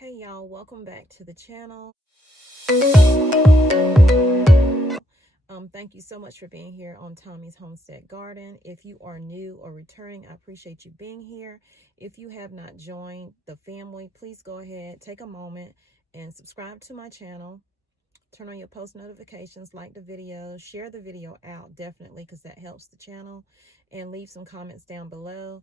Hey y'all, welcome back to the channel. Thank you so much for being here on Tommy's Homestead Garden. If you are new or returning, I appreciate you being here. If you have not joined the family, please go ahead, take a moment and subscribe to my channel. Turn on your post notifications, like the video, share the video out definitely because that helps the channel, and leave some comments down below.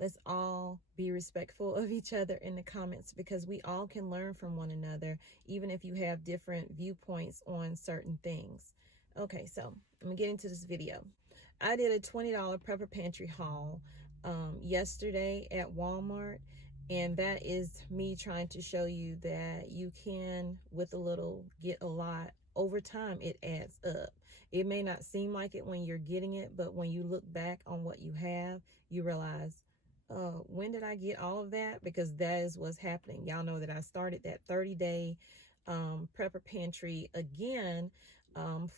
Let's all be respectful of each other in the comments because we all can learn from one another, even if you have different viewpoints on certain things. Okay, so let me get into this video. I did a $20 prepper pantry haul yesterday at Walmart, and that is me trying to show you that you can, with a little, get a lot. Over time, it adds up. It may not seem like it when you're getting it, but when you look back on what you have, you realize, when did I get all of that? Because that is what's happening. Y'all know that I started that 30-day prepper pantry again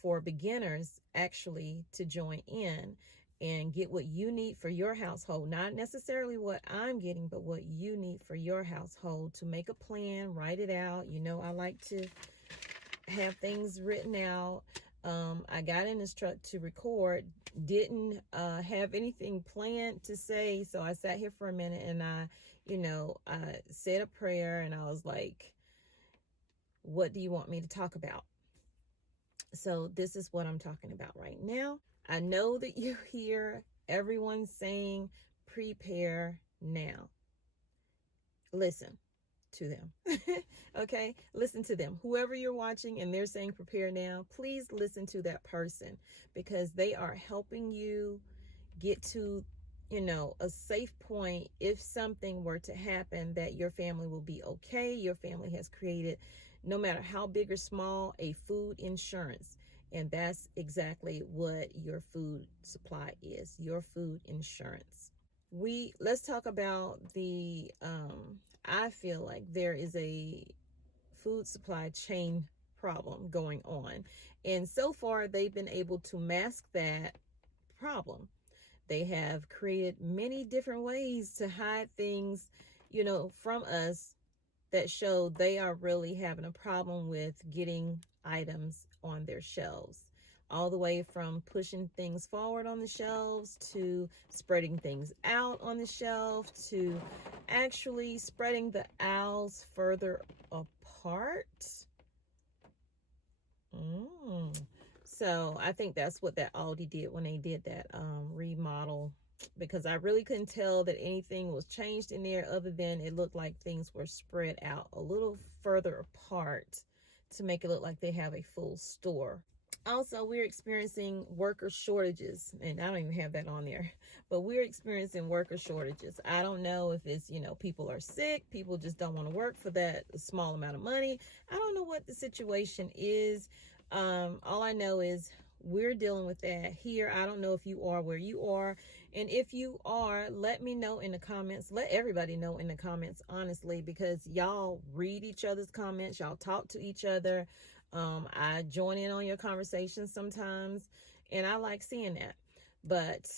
for beginners actually to join in and get what you need for your household. Not necessarily what I'm getting, but what you need for your household, to make a plan, write it out. You know, I like to have things written out. I got in this truck to record, didn't have anything planned to say, so I sat here for a minute and I said a prayer, and I was like, what do you want me to talk about? So this is what I'm talking about right now. I know that you hear everyone saying prepare now. Listen to them. Okay, listen to them. Whoever you're watching and they're saying prepare now, please listen to that person, because they are helping you get to a safe point. If something were to happen, that your family will be okay. Your family has created, no matter how big or small, a food insurance. And that's exactly what your food supply is, your food insurance. Let's talk about the I feel like there is a food supply chain problem going on, and so far they've been able to mask that problem. They have created many different ways to hide things, from us, that show they are really having a problem with getting items on their shelves. All the way from pushing things forward on the shelves, to spreading things out on the shelf, to actually spreading the aisles further apart. So I think that's what that Aldi did when they did that remodel, because I really couldn't tell that anything was changed in there, other than it looked like things were spread out a little further apart to make it look like they have a full store. Also, we're experiencing worker shortages, and I don't even have that on there, but we're experiencing worker shortages. I don't know if it's, people are sick, people just don't want to work for that small amount of money. I don't know what the situation is. All I know is we're dealing with that here. I don't know if you are where you are. And if you are, let me know in the comments. Let everybody know in the comments, honestly, because y'all read each other's comments. Y'all talk to each other. I join in on your conversations sometimes, and I like seeing that. But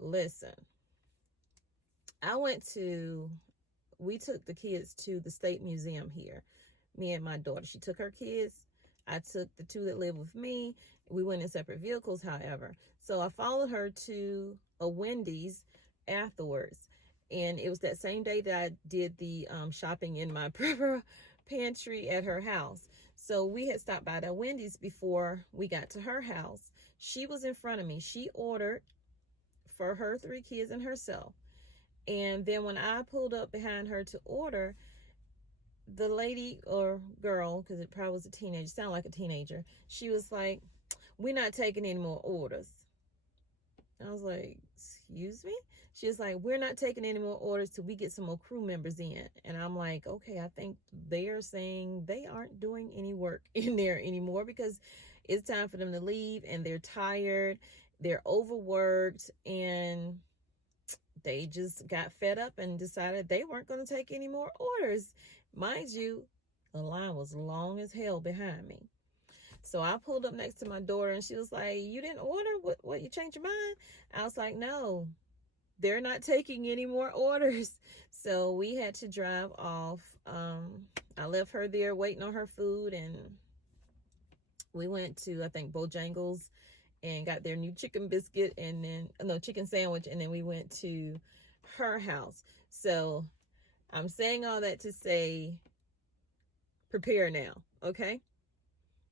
listen, we took the kids to the State Museum here. Me and my daughter. She took her kids. I took the two that live with me. We went in separate vehicles, however. So I followed her to a Wendy's afterwards. And it was that same day that I did the shopping in my prepper pantry at her house. So we had stopped by that Wendy's before we got to her house. She was in front of me. She ordered for her 3 kids and herself. And then when I pulled up behind her to order, the lady or girl, because it probably was a teenager, sounded like a teenager, she was like, we're not taking any more orders. I was like, excuse me? She was like, we're not taking any more orders till we get some more crew members in. And I'm like, okay, I think they are saying they aren't doing any work in there anymore, because it's time for them to leave, and they're tired, they're overworked, and they just got fed up and decided they weren't going to take any more orders. Mind you, the line was long as hell behind me. So I pulled up next to my daughter, and she was like, you didn't order? What, you changed your mind? I was like, no, they're not taking any more orders. So we had to drive off. I left her there waiting on her food, and we went to, I think, Bojangles and got their new chicken biscuit, and then, no, chicken sandwich, and then we went to her house. So I'm saying all that to say, prepare now, okay?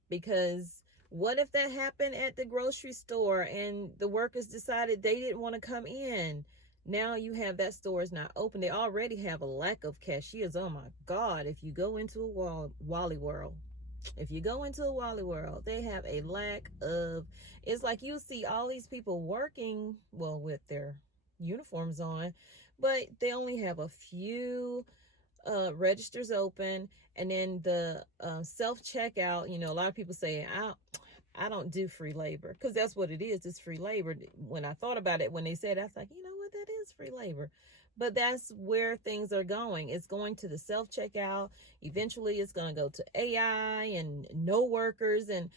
Because what if that happened at the grocery store and the workers decided they didn't want to come in? Now you have that store is not open. They already have a lack of cashiers. Oh my God. If you go into a Wally World, they have a lack of, it's like you see all these people working, well, with their uniforms on, but they only have a few registers open. And then the self checkout, a lot of people say, I don't do free labor, because that's what it is. It's free labor. When I thought about it, when they said, I was like, you know what, that is free labor. But that's where things are going. It's going to the self checkout. Eventually it's going to go to AI and no workers, and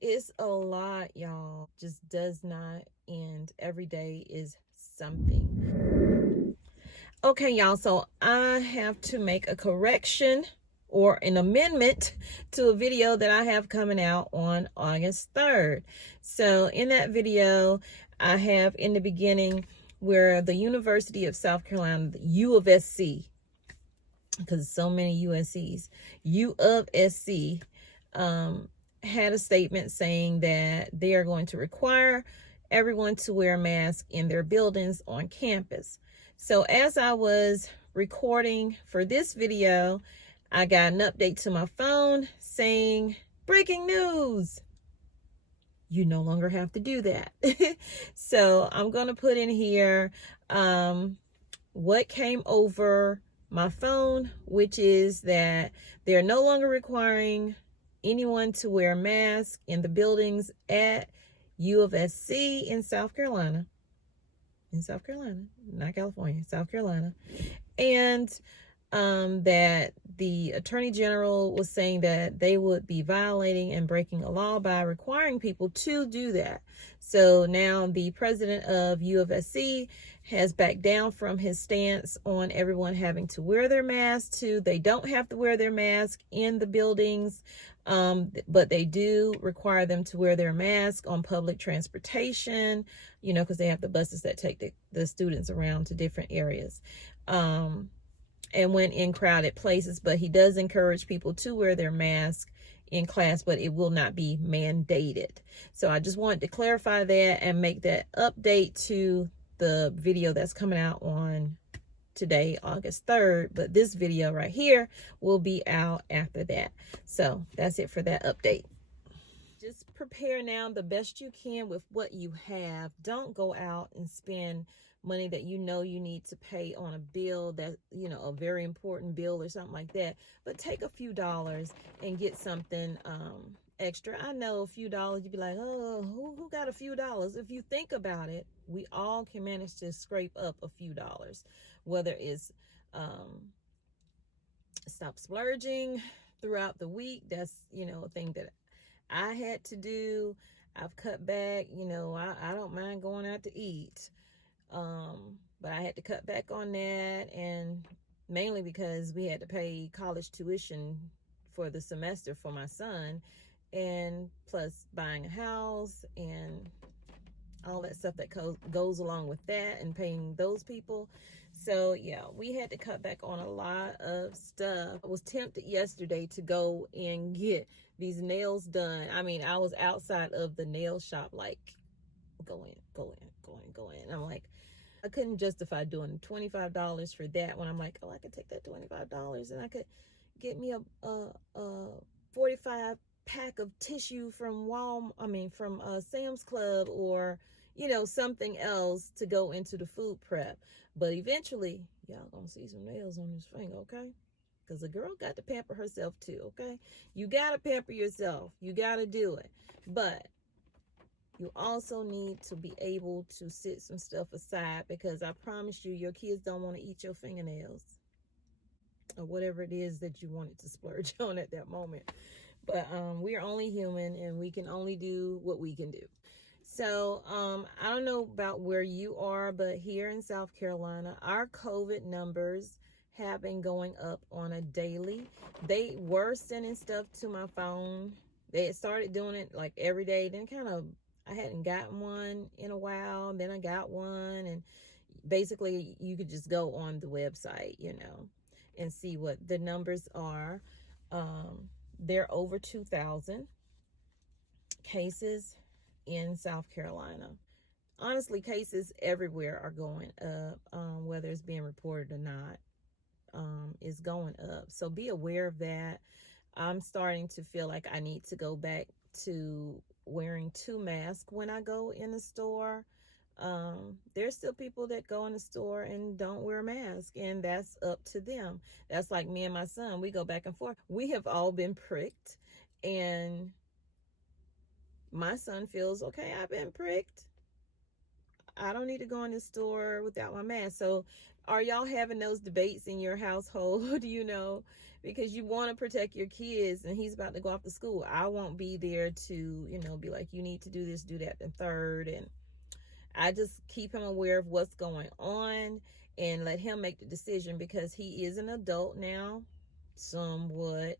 it's a lot, y'all. Just does not end. Every day is something. Okay, y'all, so I have to make a correction or an amendment to a video that I have coming out on August 3rd. So in that video, I have in the beginning where the University of South Carolina, the U of SC, because so many USCs, U of SC, had a statement saying that they are going to require everyone to wear a mask in their buildings on campus. So as I was recording for this video, I got an update to my phone saying, breaking news, you no longer have to do that. So I'm going to put in here what came over my phone, which is that they're no longer requiring anyone to wear a mask in the buildings at U of SC in South Carolina. Not California, South Carolina. And that the Attorney General was saying that they would be violating and breaking a law by requiring people to do that. So now the president of U of SC has backed down from his stance on everyone having to wear their mask to they don't have to wear their mask in the buildings, but they do require them to wear their mask on public transportation, because they have the buses that take the students around to different areas. And when in crowded places, but he does encourage people to wear their mask in class, but it will not be mandated. So I just wanted to clarify that and make that update to the video that's coming out on today, August 3rd. But this video right here will be out after that. So that's it for that update. Just prepare now the best you can with what you have. Don't go out and spend money that you need to pay on a bill that, a very important bill or something like that. But take a few dollars and get something extra. I know a few dollars, you'd be like, oh, who got a few dollars? If you think about it, we all can manage to scrape up a few dollars, whether it's stop splurging throughout the week. That's, a thing that I had to do. I've cut back, I don't mind going out to eat. But I had to cut back on that, and mainly because we had to pay college tuition for the semester for my son, and plus buying a house and all that stuff that goes along with that, and paying those people. So yeah, we had to cut back on a lot of stuff. I was tempted yesterday to go and get these nails done. I mean, I was outside of the nail shop, like, go in. I'm like, I couldn't justify doing $25 for that when I'm like, oh, I could take that $25 and I could get me a 45 pack of tissue from Sam's Club, or something else to go into the food prep. But eventually, y'all gonna see some nails on this finger, okay? Because a girl got to pamper herself too, okay? You gotta pamper yourself. You gotta do it. But you also need to be able to set some stuff aside, because I promise you, your kids don't want to eat your fingernails or whatever it is that you wanted to splurge on at that moment. But we are only human, and we can only do what we can do. So, I don't know about where you are, but here in South Carolina, our COVID numbers have been going up on a daily. They were sending stuff to my phone. They had started doing it like every day. Then I hadn't gotten one in a while. Then I got one, and basically you could just go on the website, and see what the numbers are. They're over 2,000 cases in South Carolina. Honestly, cases everywhere are going up, whether it's being reported or not, is going up. So be aware of that. I'm starting to feel like I need to go back to wearing 2 masks when I go in the store. There's still people that go in the store and don't wear a mask, and that's up to them. That's like me and my son. We go back and forth. We have all been pricked, and my son feels, okay, I've been pricked, I don't need to go in the store without my mask. So are y'all having those debates in your household? Because you want to protect your kids, and he's about to go off to school. I won't be there to, be like, you need to do this, do that, and third. And I just keep him aware of what's going on and let him make the decision, because he is an adult now, somewhat,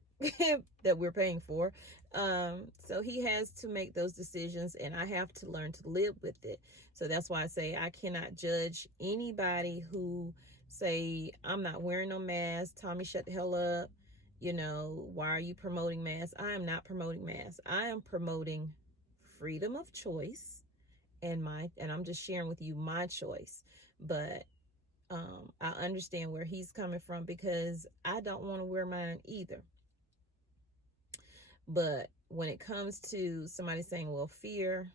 that we're paying for. So he has to make those decisions, and I have to learn to live with it. So that's why I say I cannot judge anybody who say, I'm not wearing no mask. Tommy, shut the hell up. Why are you promoting masks? I am not promoting masks. I am promoting freedom of choice, and I'm just sharing with you my choice. But I understand where he's coming from, because I don't want to wear mine either. But when it comes to somebody saying, well, fear,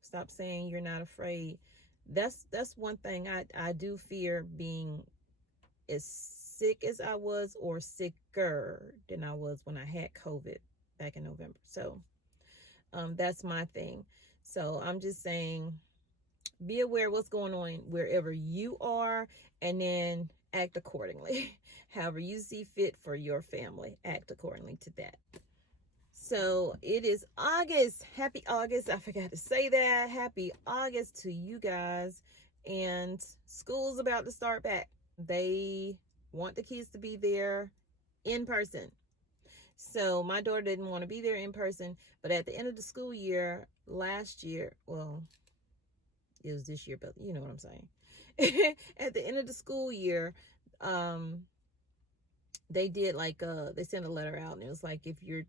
stop saying you're not afraid. That's one thing. I do fear being as sick as I was, or sicker than I was when I had COVID back in November. So that's my thing. So I'm just saying, be aware of what's going on wherever you are, and then act accordingly. However you see fit for your family, act accordingly to that. So it is August. Happy August. I forgot to say that. Happy August to you guys. And school's about to start back. They want the kids to be there in person. So my daughter didn't want to be there in person, but at the end of the school year, last year, well, it was this year, but you know what I'm saying. At the end of the school year, they did they sent a letter out, and it was like, if you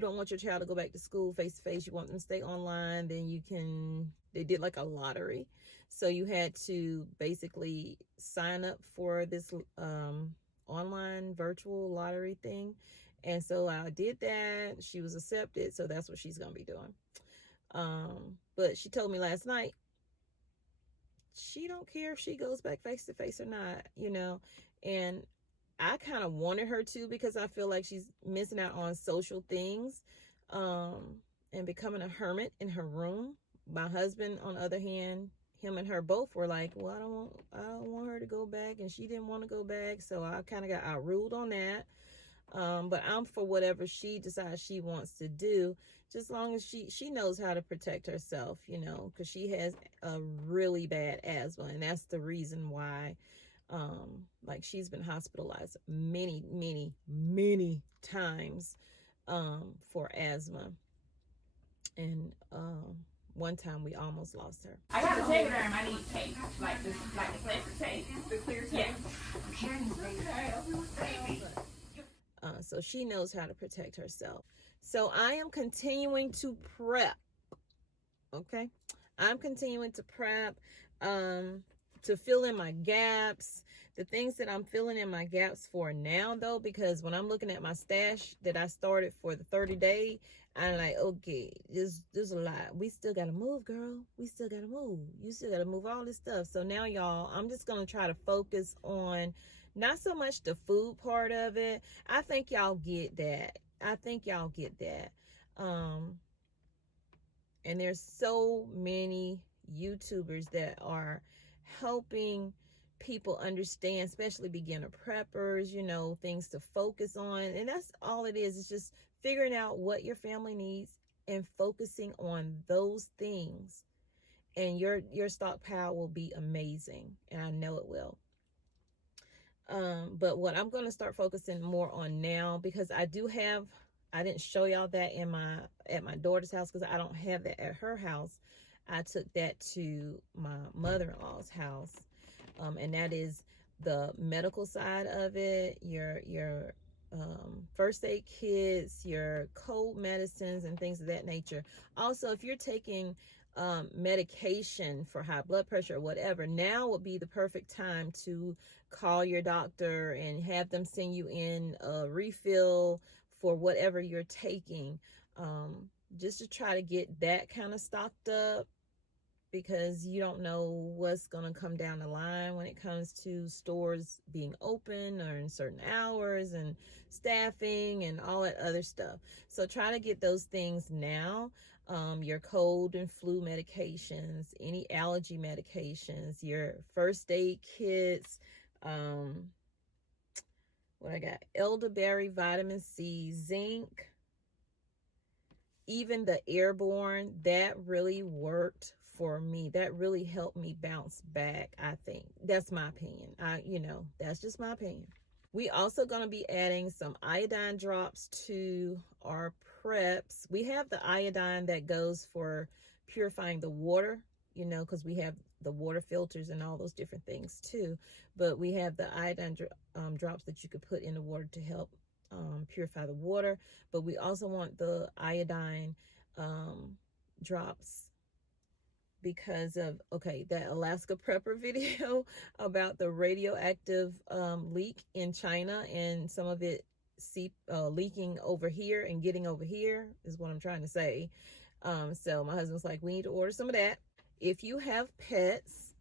don't want your child to go back to school face to face, you want them to stay online, then you can. They did like a lottery, so you had to basically sign up for this online virtual lottery thing. And so I did that. She was accepted, so that's what she's gonna be doing. But she told me last night she don't care if she goes back face to face or not, and I kind of wanted her to, because I feel like she's missing out on social things, and becoming a hermit in her room. My husband, on the other hand, him and her both were like, well, I don't want her to go back, and she didn't want to go back, so I kind of got outruled on that. But I'm for whatever she decides she wants to do, just as long as she knows how to protect herself, because she has a really bad asthma, and that's the reason why. She's been hospitalized many, many, many times for asthma. And one time we almost lost her. I got a Tegaderm. I need tape, like the plastic tape. The clear tape. Yeah. So she knows how to protect herself. So I am continuing to prep. Okay, I'm continuing to prep. To fill in my gaps, the things that I'm filling in my gaps for now, though, because when I'm looking at my stash that I started for the 30-day, I'm like, okay, there's a lot. We still got to move, girl. We still got to move. You still got to move all this stuff. So now, y'all, I'm just going to try to focus on not so much the food part of it. I think y'all get that. And there's so many YouTubers that are helping people understand, especially beginner preppers, things to focus on. And that's all it is. It's just figuring out what your family needs and focusing on those things, and your stockpile will be amazing, and I know it will. But what I'm going to start focusing more on now, because I didn't show y'all that at my daughter's house, because I don't have that at her house. I took that to my mother-in-law's house, and that is the medical side of it, your first aid kits, your cold medicines, and things of that nature. Also, if you're taking medication for high blood pressure or whatever, now would be the perfect time to call your doctor and have them send you in a refill for whatever you're taking, just to try to get that kind of stocked up, because you don't know what's going to come down the line when it comes to stores being open or in certain hours and staffing and all that other stuff. So try to get those things now. Your cold and flu medications, any allergy medications, your first aid kits, what I got, elderberry, vitamin C, zinc, even the airborne, that really worked for me. That really helped me bounce back, I think. That's my opinion. That's just my opinion. We also going to be adding some iodine drops to our preps. We have the iodine that goes for purifying the water, because we have the water filters and all those different things too. But we have the iodine drops that you could put in the water to help purify the water. But we also want the iodine drops because of that Alaska prepper video about the radioactive leak in China, and some of it leaking over here and getting over here is what I'm trying to say. So my husband's like, we need to order some of that. If you have pets,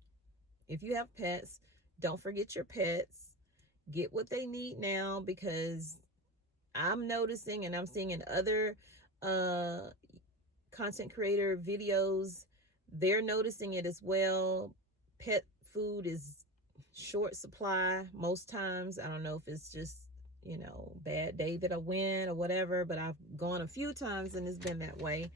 don't forget your pets. Get what they need now, because I'm noticing, and I'm seeing in other content creator videos, they're noticing it as well. Pet food is short supply most times. I don't know if it's just, bad day that I went or whatever, but I've gone a few times and it's been that way.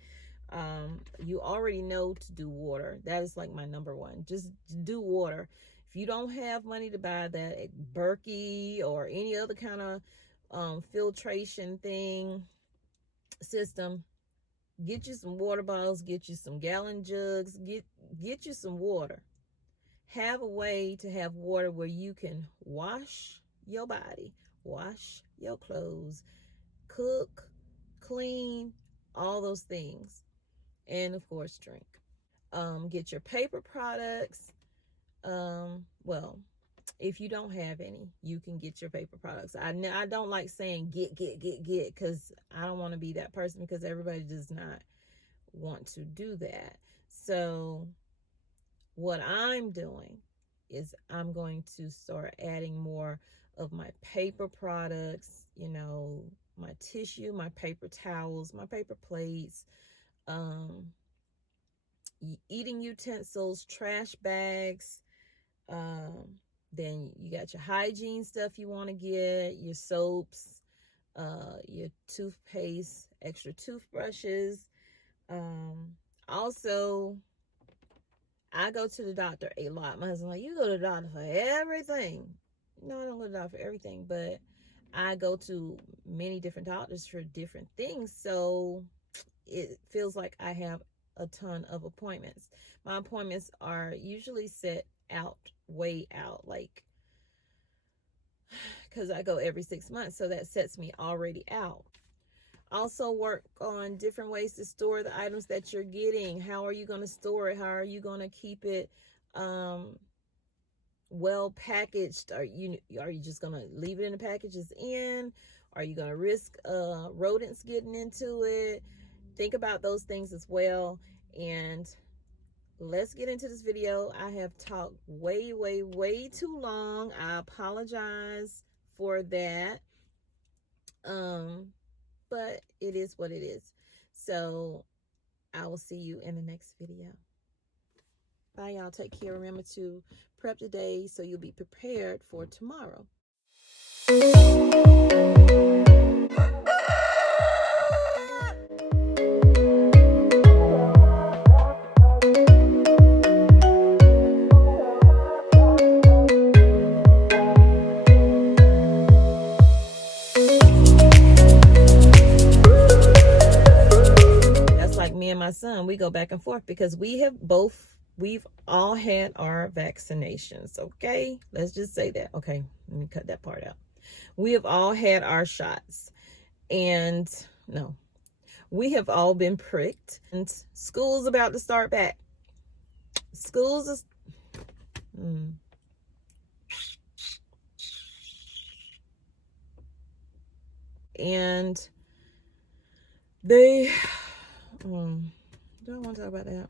You already know to do water. That is like my number one. Just do water. If you don't have money to buy that Berkey or any other kind of filtration system, get you some water bottles, get you some gallon jugs, get you some water. Have a way to have water where you can wash your body, wash your clothes, cook, clean, all those things. And of course, drink. Get your paper products. Well, if you don't have any, you can get your paper products. I don't like saying get, because I don't want to be that person, because everybody does not want to do that. So what I'm doing is I'm going to start adding more of my paper products, my tissue, my paper towels, my paper plates, eating utensils, trash bags. Then you got your hygiene stuff you want to get, your soaps, your toothpaste, extra toothbrushes. Also, I go to the doctor a lot. My husband's like, you go to the doctor for everything. No, I don't go to the doctor for everything, but I go to many different doctors for different things. So it feels like I have a ton of appointments. My appointments are usually set out, way out, like, because I go every 6 months. So that sets me already out. Also work on different ways to store the items that you're getting. How are you going to store it? How are you going to keep it well packaged? Are you just going to leave it in the packages in? Are you going to risk rodents getting into it? Think about those things as well. And let's get into this video. I have talked way too long. I apologize for that. But it is what it is. So I will see you in the next video. Bye, y'all. Take care. Remember to prep today so you'll be prepared for tomorrow. my son, we go back and forth because we've all had our vaccinations. Okay, let's just say that. Okay, let me cut that part out. We have all had our shots, and no, we have all been pricked. And school's about to start back. Schools is and they do I want to talk about that?